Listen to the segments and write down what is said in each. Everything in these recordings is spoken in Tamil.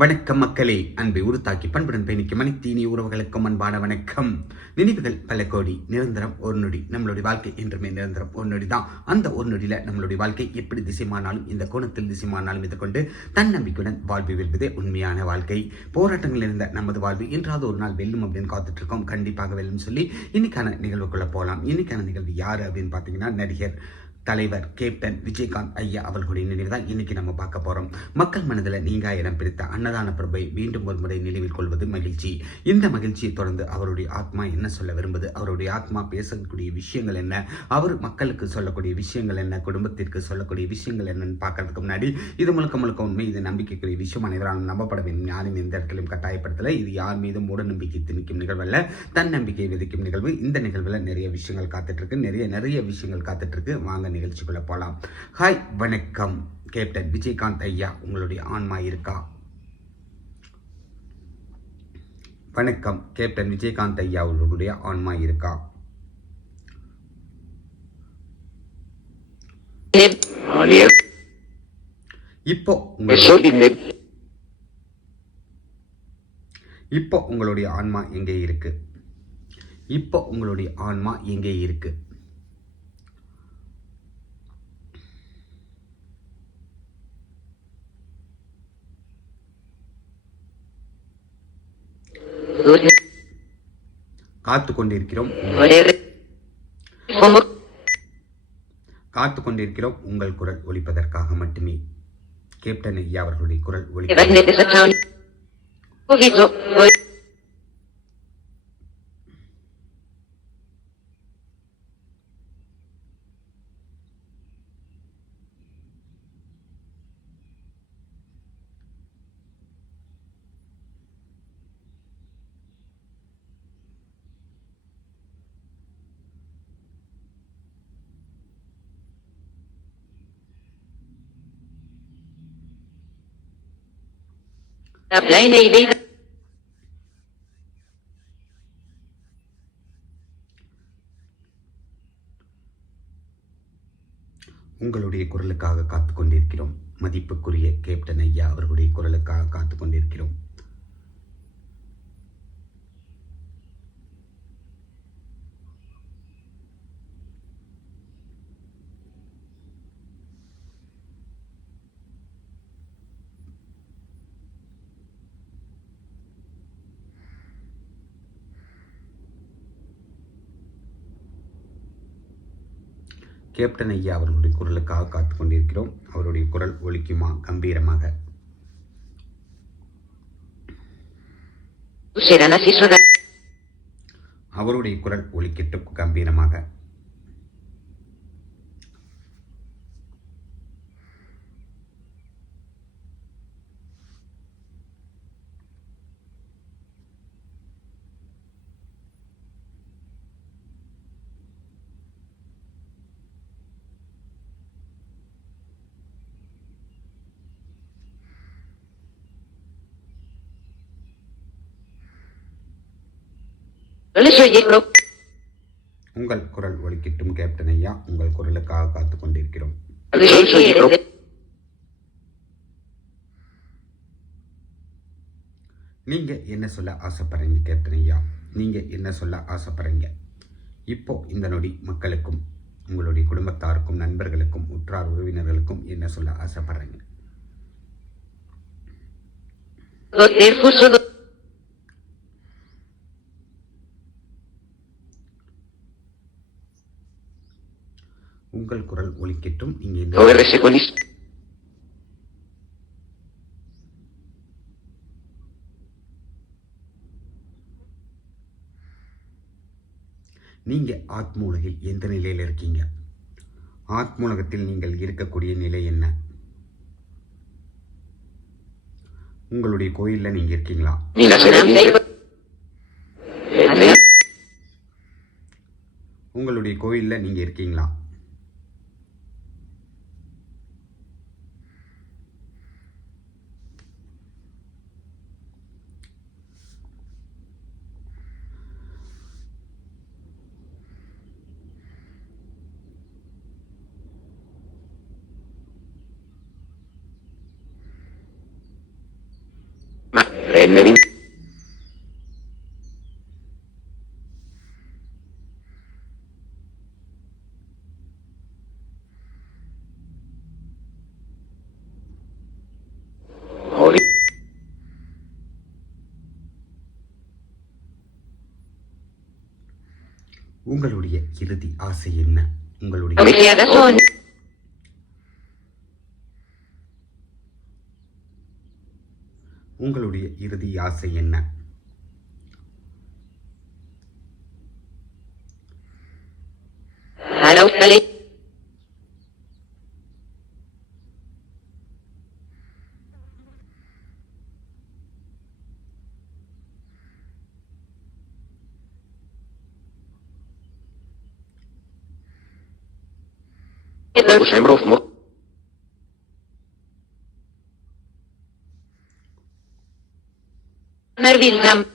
வணக்கம் மக்களே. அன்பை உருத்தாக்கி பண்புடன் பயணிக்கும் மணித்தீனி உறவுகளுக்கும் அன்பான வணக்கம். நினைவுகள் பல கோடி நிரந்தரம் ஒரு நொடி. நம்மளுடைய வாழ்க்கை என்றுமே நிரந்தரம் ஒரு நொடி தான் அந்த ஒரு நொடியில் நம்மளுடைய வாழ்க்கை எப்படி திசைமானாலும் இந்த கோணத்தில் திசைமானாலும் இதை கொண்டு தன்னம்பிக்கையுடன் வாழ்வு வெல்வதே உண்மையான வாழ்க்கை. போராட்டங்கள் இருந்த நமது வாழ்வு என்றாவது ஒரு நாள் வெல்லும் அப்படின்னு காத்துட்டு இருக்கோம் கண்டிப்பாக வெல்லும் சொல்லி இன்னைக்கான நிகழ்வுக்குள்ளே போகலாம் இன்னைக்கான நிகழ்வு யார் அப்படின்னு பார்த்தீங்கன்னா நடிகர் தலைவர் கேப்டன் விஜயகாந்த் ஐயா அவர்களுடைய நினைவு தான் இன்னைக்கு நம்ம பார்க்க போறோம். மக்கள் மனதில் நீங்கா இடம் பிடித்த அன்னதான பிரபை மீண்டும் ஒரு முறை நினைவில் கொள்வது மகிழ்ச்சி. இந்த மகிழ்ச்சியை தொடர்ந்து அவருடைய ஆத்மா என்ன சொல்ல விரும்புது? அவருடைய ஆத்மா பேசக்கூடிய விஷயங்கள் என்ன? அவர் மக்களுக்கு சொல்லக்கூடிய விஷயங்கள் என்ன? குடும்பத்திற்கு சொல்லக்கூடிய விஷயங்கள் என்னன்னு பார்க்கறதுக்கு முன்னாடி இது முழுக்க முழுக்க உண்மை இது நம்பிக்கைக்குரிய விஷயம். அனைவராலும் நம்பப்பட வேண்டும் யாரும் எந்த இடத்திலும் கட்டாயப்படுத்தல. இது யார் மீதும் மூட நம்பிக்கை திணிக்கும் நிகழ்வல்ல தன்னம்பிக்கை விதிக்கும் நிகழ்வு. இந்த நிகழ்வில் நிறைய விஷயங்கள் காத்துட்டு இருக்கு. நிறைய நிறைய விஷயங்கள் காத்துட்டு இருக்கு. வாங்க நிகழ்ச்சிக்குள்ள போகலாம் ஹாய் வணக்கம். கேப்டன் விஜயகாந்த் ஐயா உங்களுடைய ஆன்மா இருக்கா? வணக்கம். கேப்டன் விஜயகாந்த் ஐயா உங்களுடைய ஆன்மா இருக்கா? இப்போ இப்போ உங்களுடைய ஆன்மா எங்கே இருக்கு? இப்போ உங்களுடைய ஆன்மா எங்கே இருக்குது காத்து கொண்டிருக்கிறோம் காத்து கொண்டிருக்கிறோம் உங்கள் குரல் ஒழிப்பதற்காக மட்டுமே. கேப்டன் ஐயா அவர்களுடைய குரல் ஒலி que vas உங்களுடைய குரலுக்காக காத்து கொண்டிருக்கிறோம் மதிப்புக்குரிய கேப்டன் ஐயா அவர்களுடைய குரலுக்காக காத்து கொண்டிருக்கிறோம் கேப்டன் ஐயா அவர்களுடைய குரலுக்காக காத்து கொண்டிருக்கிறோம். அவருடைய குரல் ஒலிக்குமா? கம்பீரமாக. அவருடைய குரல் ஒலிக்கட்டும். கம்பீரமாக. உங்கள் குரல் ஒலிக்கட்டும் கேப்டன் ஐயா உங்கள் குரலுக்காக காத்து கொண்டிருக்கிறோம். நீங்க என்ன சொல்ல ஆசைப்படுறீங்க கேப்டன் ஐயா நீங்க என்ன சொல்ல ஆசைப்படுறீங்க இப்போ இந்த நொடி மக்களுக்கும் உங்களுடைய குடும்பத்தாருக்கும் நண்பர்களுக்கும் உற்றார் உறவினர்களுக்கும் என்ன சொல்ல ஆசைப்படுறீங்க உங்கள் குரல் ஒலிக்கட்டும். நீங்க இந்த ORC con is- நீங்க ஆத்ம உலகில் எந்த நிலையில் இருக்கீங்க? ஆத்ம உலகத்தில் நீங்கள் இருக்கக்கூடிய நிலை என்ன? உங்களுடைய கோயில்ல நீங்க இருக்கீங்களா? உங்களுடைய கோயில்ல நீங்க இருக்கீங்களா? Holy உங்களுடைய இறுதி ஆசை என்ன? உங்களுடைய உங்களுடைய இறுதி ஆசை என்ன? Hello Sally Mervingham.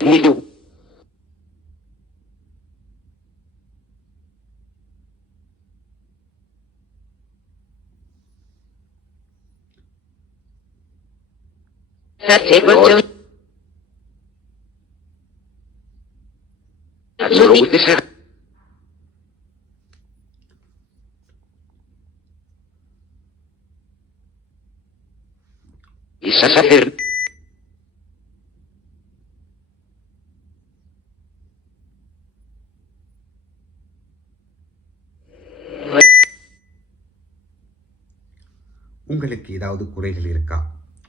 Hidup. Ser Chissà saper உங்களுக்கு ஏதாவது குறைகள் இருக்கா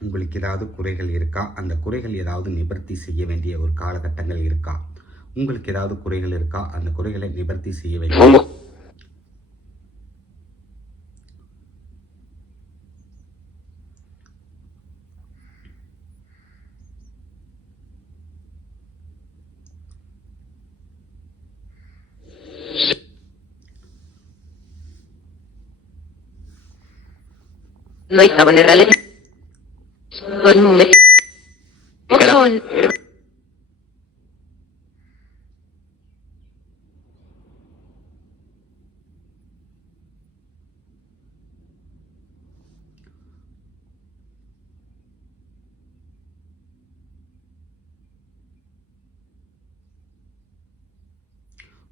உங்களுக்கு ஏதாவது குறைகள் இருக்கா? அந்த குறைகள் ஏதாவது நிவர்த்தி செய்ய வேண்டிய ஒரு காலகட்டங்கள் இருக்கா? உங்களுக்கு ஏதாவது குறைகள் இருக்கா? அந்த குறைகளை நிவர்த்தி செய்ய வேண்டிய Uomo Noi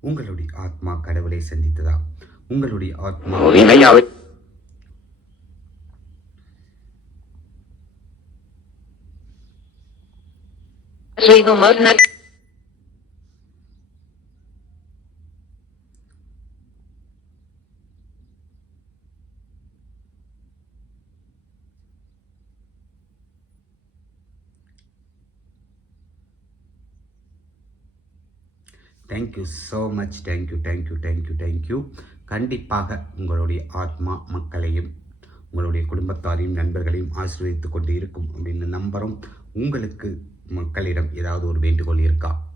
உங்களுடைய ஆத்மா கடவுளை சந்தித்ததா? உங்களுடைய ஆத்மா Movimento thank you so much thank you thank you thank you thank you கண்டிப்பாக உங்களுடைய ஆத்மா மக்களையும் உங்களுடைய குடும்பத்தாரையும் நண்பர்களையும் ஆசீர்வதித்து கொண்டு இருக்கும் அப்படின்னு நம்புகிறோம் உங்களுக்கு மக்களிடம் ஏதாவது ஒரு வேண்டுகோள் இருக்கா?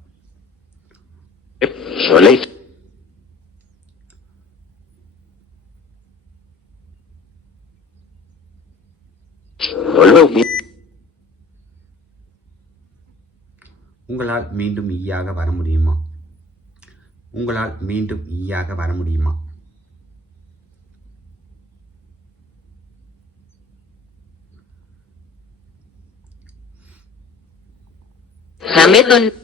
உங்களால் மீண்டும் ஈயாக வர முடியுமா? உங்களால் மீண்டும் ஈயாக வர முடியுமா? Dice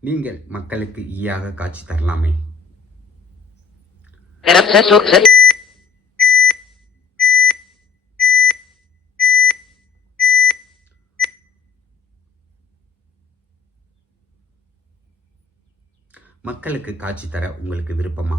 நீங்கள் மக்களுக்கு ஈயாக காட்சி தரலாமே. மக்களுக்கு காட்சி தர உங்களுக்கு விருப்பமா?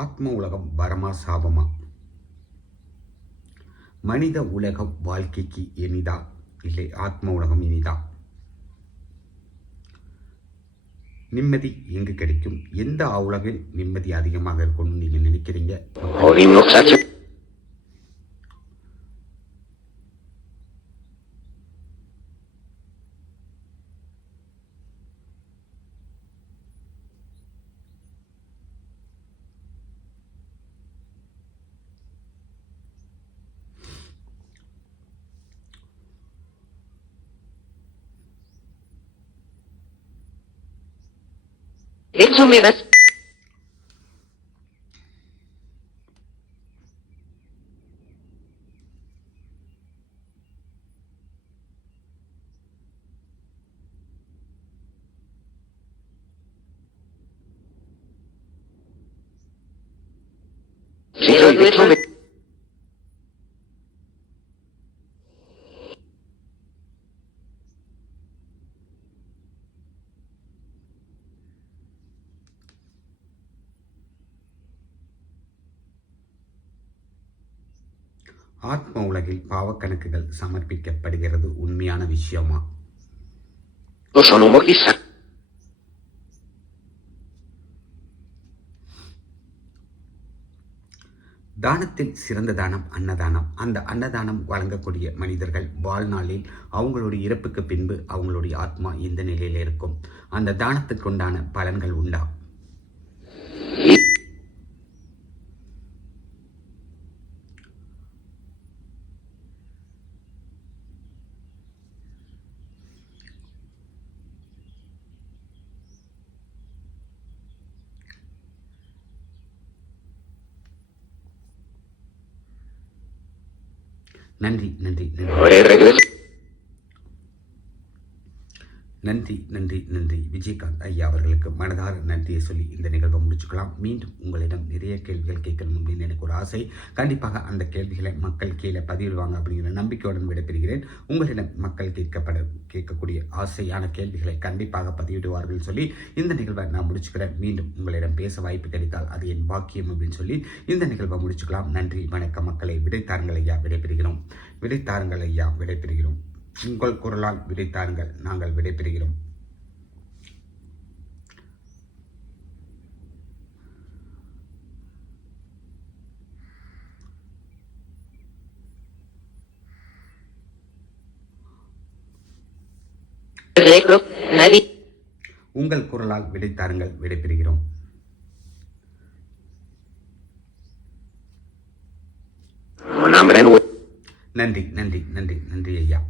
ஆத்ம உலகம் வரமா சாபமா? மனித உலகம் வாழ்க்கைக்கு இனிதா? இல்லை ஆத்ம உலகம் இனிதா? நிம்மதி எங்கு கிடைக்கும்? எந்த உலகில் நிம்மதி அதிகமாக இருக்கும்னு நீங்க நினைக்கிறீங்க? Willst du mir was? Willst du mir ஆத்ம உலகில் பாவக்கணக்குகள் சமர்ப்பிக்கப்படுகிறது உண்மையான விஷயமா. தானத்தில் சிறந்த தானம் அன்னதானம். அந்த அன்னதானம் வழங்கக்கூடிய மனிதர்கள் வாழ்நாளில் அவங்களுடைய இறப்புக்கு பின்பு அவங்களுடைய ஆத்மா எந்த நிலையில் இருக்கும். அந்த தானத்துக்குண்டான பலன்கள் உண்டா? நன்றி நன்றி நன்றி நன்றி நன்றி நன்றி. விஜயகாந்த் ஐயா அவர்களுக்கு மனதார நன்றியை சொல்லி இந்த நிகழ்வை முடிச்சுக்கலாம். மீண்டும் உங்களிடம் நிறைய கேள்விகள் கேட்கணும் அப்படின்னு எனக்கு ஒரு ஆசை. கண்டிப்பாக அந்த கேள்விகளை மக்கள் கீழே பதிவிடுவாங்க அப்படிங்கிற நம்பிக்கையுடன் விடைபெறுகிறேன். உங்களிடம் மக்கள் கேட்கப்பட கேட்கக்கூடிய ஆசையான கேள்விகளை கண்டிப்பாக பதிவிடுவார்கள் சொல்லி இந்த நிகழ்வை நான் முடிச்சுக்கிறேன். மீண்டும் உங்களிடம் பேச வாய்ப்பு கிடைத்தால் அது என் பாக்கியம் அப்படின்னு சொல்லி இந்த நிகழ்வை முடிச்சுக்கலாம். நன்றி வணக்கம். மக்களை விடைத்தாருங்கள் ஐயா. விடைபெறுகிறோம். விடைத்தாருங்கள் ஐயா. விடைபெறுகிறோம். உங்கள் குரலால் விடைத்தாருங்கள் நாங்கள் விடைபெறுகிறோம். உங்கள் குரலால் விடைத்தாருங்கள் விடைபெறுகிறோம். நன்றி நன்றி நன்றி நன்றி ஐயா